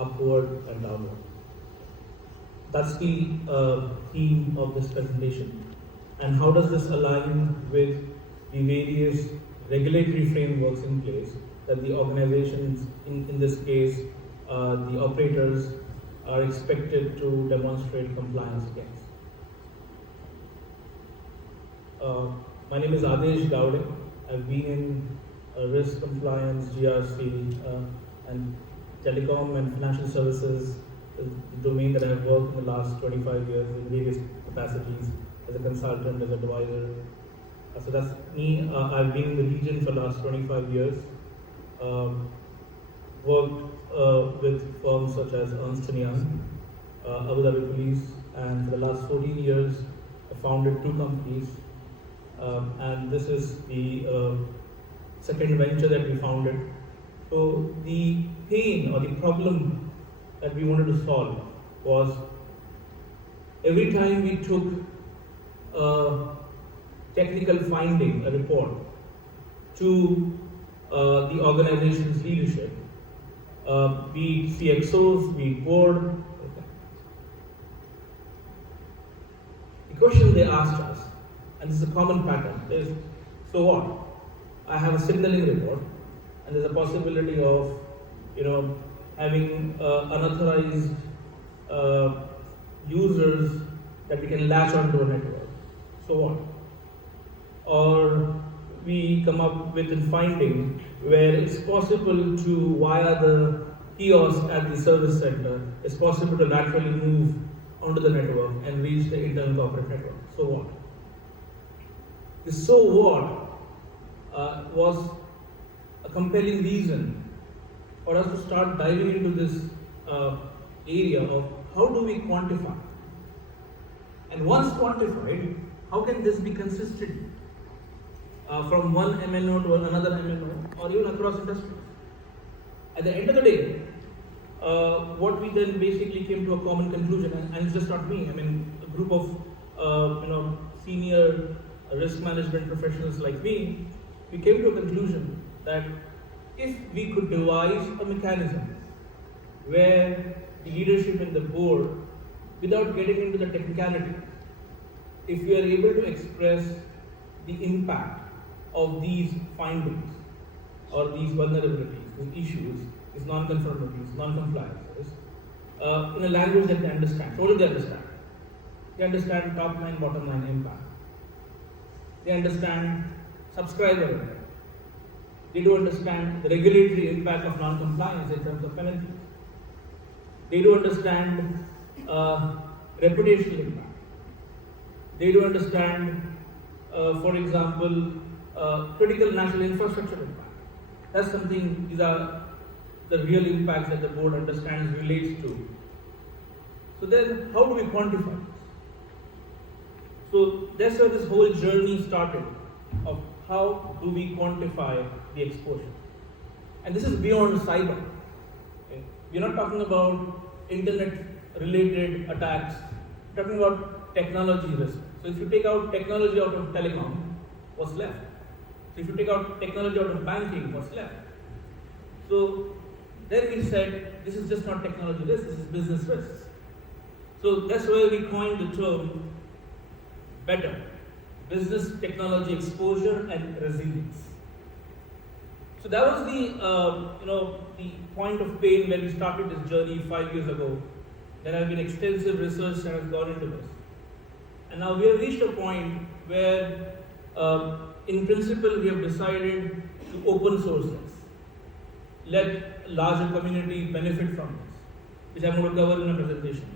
upward and downward. That's the theme of this presentation. And how does this align with the various regulatory frameworks in place that the organizations, in this case, the operators, are expected to demonstrate compliance against? My name is Adesh Gowde. I've been in risk compliance, GRC, and telecom and financial services, the domain that I've worked in the last 25 years in various capacities, as a consultant, as an advisor. So that's me. I've been in the region for the last 25 years. Worked with firms such as Ernst & Young, Abu Dhabi Police, and for the last 14 years, I founded 2 companies. And this is the second venture that we founded. So the pain or the problem that we wanted to solve was every time we took a technical finding, a report, to the organization's leadership, be it CXOs, be it board, okay. The question they asked us, and this is a common pattern, is, so what? I have a signaling report, and there's a possibility of, having unauthorized users that we can latch onto a network. So what? Or we come up with a finding where it's possible to, via the kiosk at the service center, it's possible to laterally move onto the network and reach the internal corporate network. So what? The so what was a compelling reason for us to start diving into this area of how do we quantify? And once quantified, how can this be consistent from one MNO to another MNO or even across industries? At the end of the day, what we then basically came to a common conclusion, and it's just not me, a group of senior risk management professionals like me, we came to a conclusion that if we could devise a mechanism where the leadership and the board, without getting into the technicality, if we are able to express the impact of these findings or these vulnerabilities, these issues, these non-conformities, non-compliances, in a language that they understand. So what do they understand? They understand top line, bottom line impact. They understand subscriber impact. They do understand the regulatory impact of non-compliance in terms of penalties. They do understand reputational impact. They do understand, for example, critical national infrastructure impact. That's something, these are the real impacts that the board understands, relates to. So then, how do we quantify this? So that's where this whole journey started, of how do we quantify the exposure. And this is beyond cyber. Okay? We're not talking about internet-related attacks, we're talking about technology risk. So if you take out technology out of telecom, what's left? So if you take out technology out of banking, what's left? So then we said, this is just not technology risk, this is business risks. So that's where we coined the term better, business technology exposure and resilience. So that was the point of pain when we started this journey 5 years ago. There have been extensive research that has gone into this. And now we have reached a point where, in principle, we have decided to open source this. Let larger community benefit from this, which I'm going to cover in a presentation.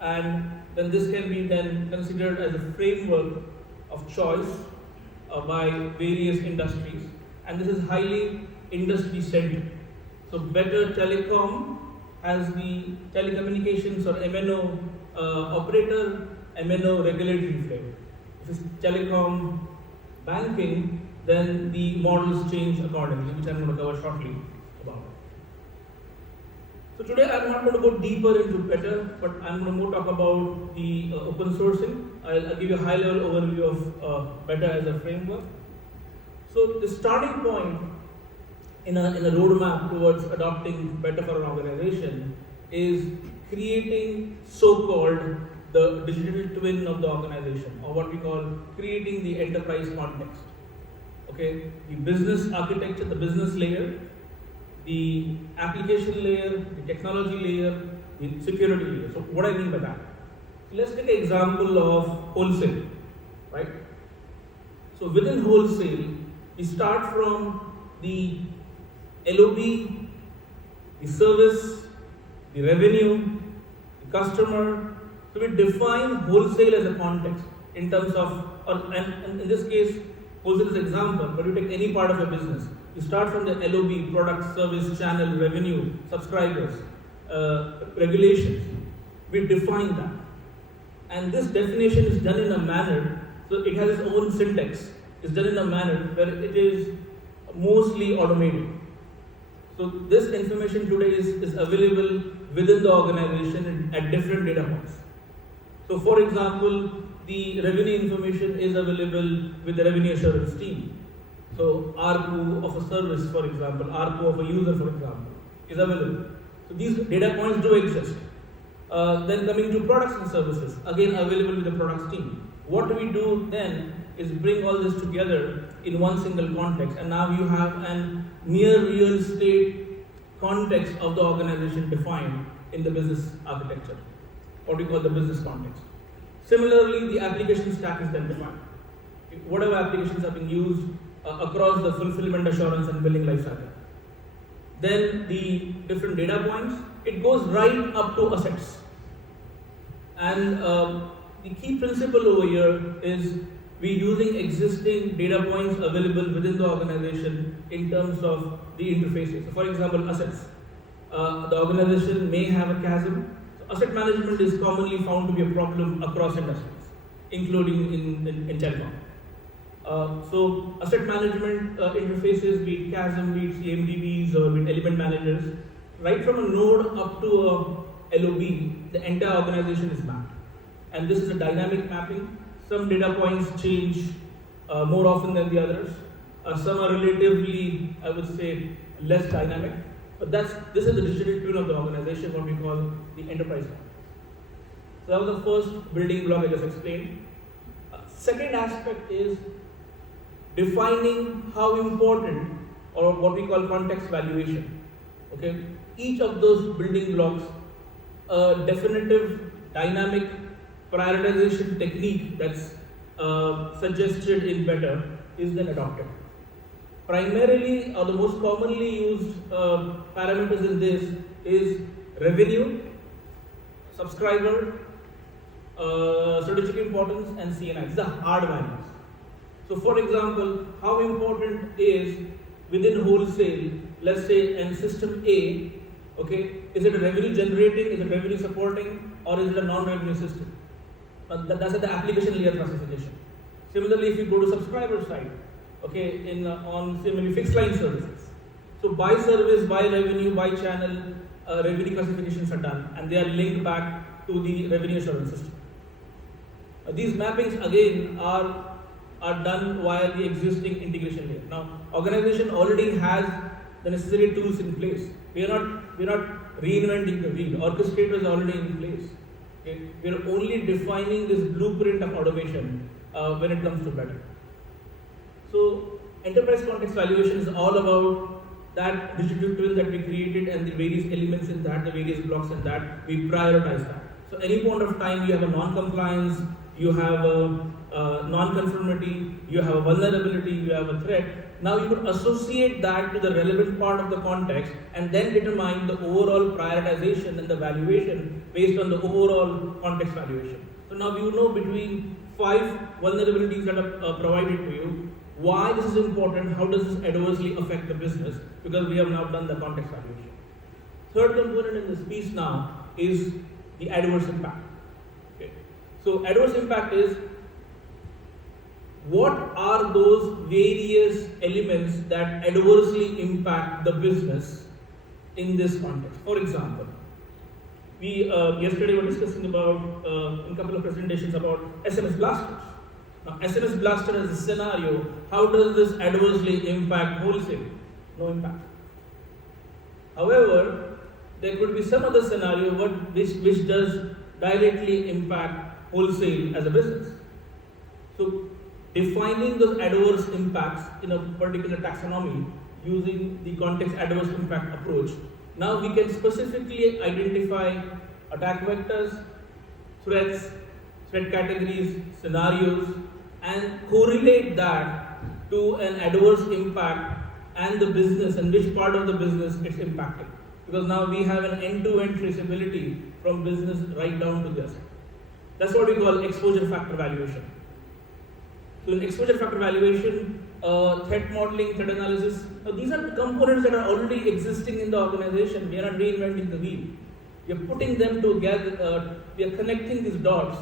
And then this can be then considered as a framework of choice by various industries. And this is highly industry-centric. So Better Telecom has the telecommunications or MNO operator, MNO regulatory framework. If it's telecom banking, then the models change accordingly, which I'm going to cover shortly about. So today I'm not going to go deeper into Better, but I'm going to more talk about the open sourcing. I'll give you a high-level overview of Better as a framework. So the starting point in a roadmap towards adopting better for an organization is creating so-called the digital twin of the organization, or what we call creating the enterprise context. Okay, the business architecture, the business layer, the application layer, the technology layer, the security layer. So what I mean by that? So let's take an example of wholesale, right? So within wholesale, we start from the LOB, the service, the revenue, the customer. So we define wholesale as a context in terms of, and in this case, wholesale is an example, but you take any part of a business. You start from the LOB, product, service, channel, revenue, subscribers, regulations. We define that. And this definition is done in a manner, so it has its own syntax. It's done in a manner where it is mostly automated. So this information today is available within the organization at different data points. So for example, the revenue information is available with the revenue assurance team. So ARPU of a service, for example, ARPU of a user, for example, is available. So these data points do exist. Then coming to products and services, again available with the products team. What we do then is bring all this together in one single context, and now you have a near real estate context of the organization defined in the business architecture, what we call the business context. Similarly, the application stack is then defined. Whatever applications are being used across the fulfillment assurance and billing lifecycle. Then the different data points, it goes right up to assets. And the key principle over here is we're using existing data points available within the organization in terms of the interfaces. So for example, assets. The organization may have a chasm. So asset management is commonly found to be a problem across industries, including in telecom. So asset management interfaces, be it chasm, be it CMDBs, or be it element managers, right from a node up to a LOB, the entire organization is mapped. And this is a dynamic mapping. Some data points change more often than the others. Some are relatively, I would say, less dynamic. But this is the digital twin of the organization, what we call the enterprise context. So that was the first building block I just explained. Second aspect is defining how important, or what we call context valuation. Okay, each of those building blocks, a definitive dynamic prioritization technique that's suggested in better is then adopted. Primarily, or the most commonly used parameters in this is revenue, subscriber, strategic importance, and CNI. These are hard values. So for example, how important is within wholesale, let's say in system A, okay, is it a revenue generating, is it revenue supporting, or is it a non-revenue system? That's at the application layer classification. Similarly, if you go to subscriber side, okay, on similarly fixed line services. So by service, by revenue, by channel, revenue classifications are done, and they are linked back to the revenue assurance system. These mappings again are done via the existing integration layer. Now, organization already has the necessary tools in place. We are not reinventing the wheel. Orchestrator is already in place. Okay? We are only defining this blueprint of automation when it comes to better. So, enterprise context valuation is all about that digital twin that we created and the various elements in that, the various blocks in that. We prioritize that. So, any point of time you have a non-compliance, you have a non-conformity, you have a vulnerability, you have a threat. Now you could associate that to the relevant part of the context and then determine the overall prioritization and the valuation based on the overall context valuation. So now you know between 5 vulnerabilities that are provided to you, why this is important, how does this adversely affect the business, because we have now done the context valuation. Third component in this piece now is the adverse impact. Okay. So adverse impact is what are those various elements that adversely impact the business in this context. For example, we yesterday were discussing about in a couple of presentations about SMS blasters. Now, SMS blaster as a scenario, how does this adversely impact wholesale? No impact. However, there could be some other scenario which does directly impact wholesale as a business. So defining those adverse impacts in a particular taxonomy using the context adverse impact approach, now we can specifically identify attack vectors, threats, threat categories, scenarios, and correlate that to an adverse impact and the business and which part of the business it's impacting. Because now we have an end-to-end traceability from business right down to this. That's what we call exposure factor valuation. So in exposure factor valuation, threat modeling, threat analysis, these are components that are already existing in the organization. We are not reinventing the wheel. We are putting them together, we are connecting these dots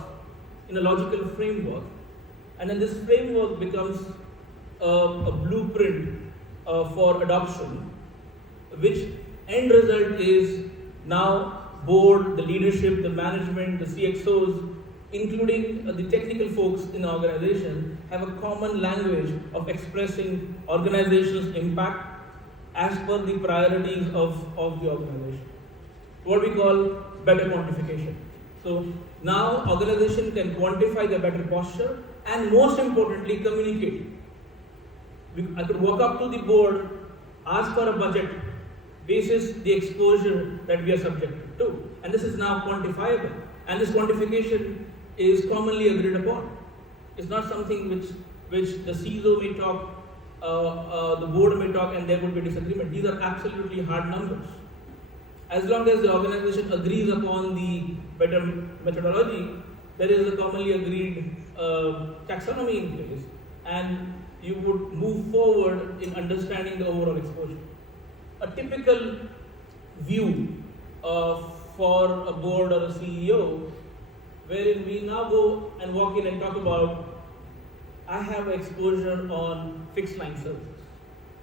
in a logical framework. And then this framework becomes a blueprint for adoption, which end result is now board, the leadership, the management, the CXOs, including the technical folks in the organization, have a common language of expressing organization's impact as per the priorities of the organization. What we call better quantification. So now organization can quantify the better posture and most importantly communicate. I could walk up to the board, ask for a budget, basis the exposure that we are subjected to. And this is now quantifiable. And this quantification is commonly agreed upon. It's not something which the CISO may talk, the board may talk, and there would be disagreement. These are absolutely hard numbers. As long as the organization agrees upon the better methodology, there is a commonly agreed taxonomy in place, and you would move forward in understanding the overall exposure. A typical view for a board or a CEO, wherein we now go and walk in and talk about, I have exposure on fixed line services,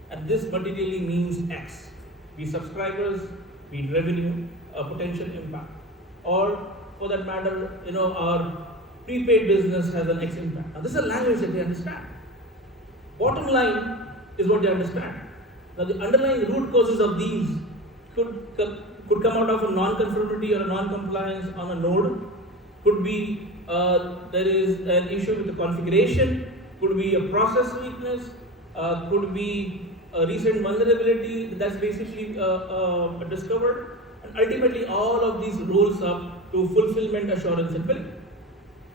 and this materially means X, be subscribers, be revenue, potential impact, or for that matter, our prepaid business has an X impact. Now, this is a language that they understand. Bottom line is what they understand. Now, the underlying root causes of these could come out of a non-conformity or a non-compliance on a node. Could be there is an issue with the configuration. Could be a process weakness. Could be a recent vulnerability that's basically discovered. And ultimately, all of these rolls up to fulfillment, assurance, and billing.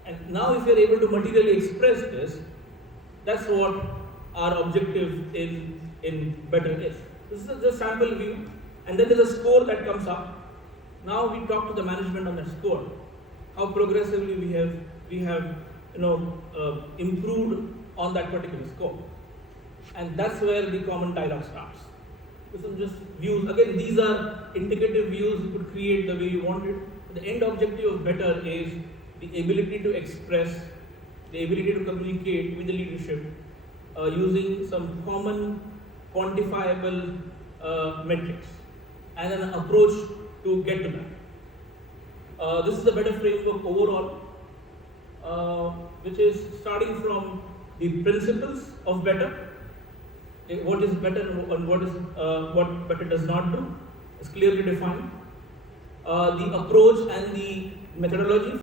And now, if you're able to materially express this, that's what our objective in better is. This is the sample view, and then there's a score that comes up. Now we talk to the management on that score. How progressively we have improved on that particular score, and that's where the common dialogue starts. With some just views. Again, these are indicative views. You could create the way you want it. The end objective of better is the ability to express, the ability to communicate with the leadership using some common quantifiable metrics and an approach to get to that. This is the better framework overall, which is starting from the principles of better. What is better and what better does not do is clearly defined. The approach and the methodology.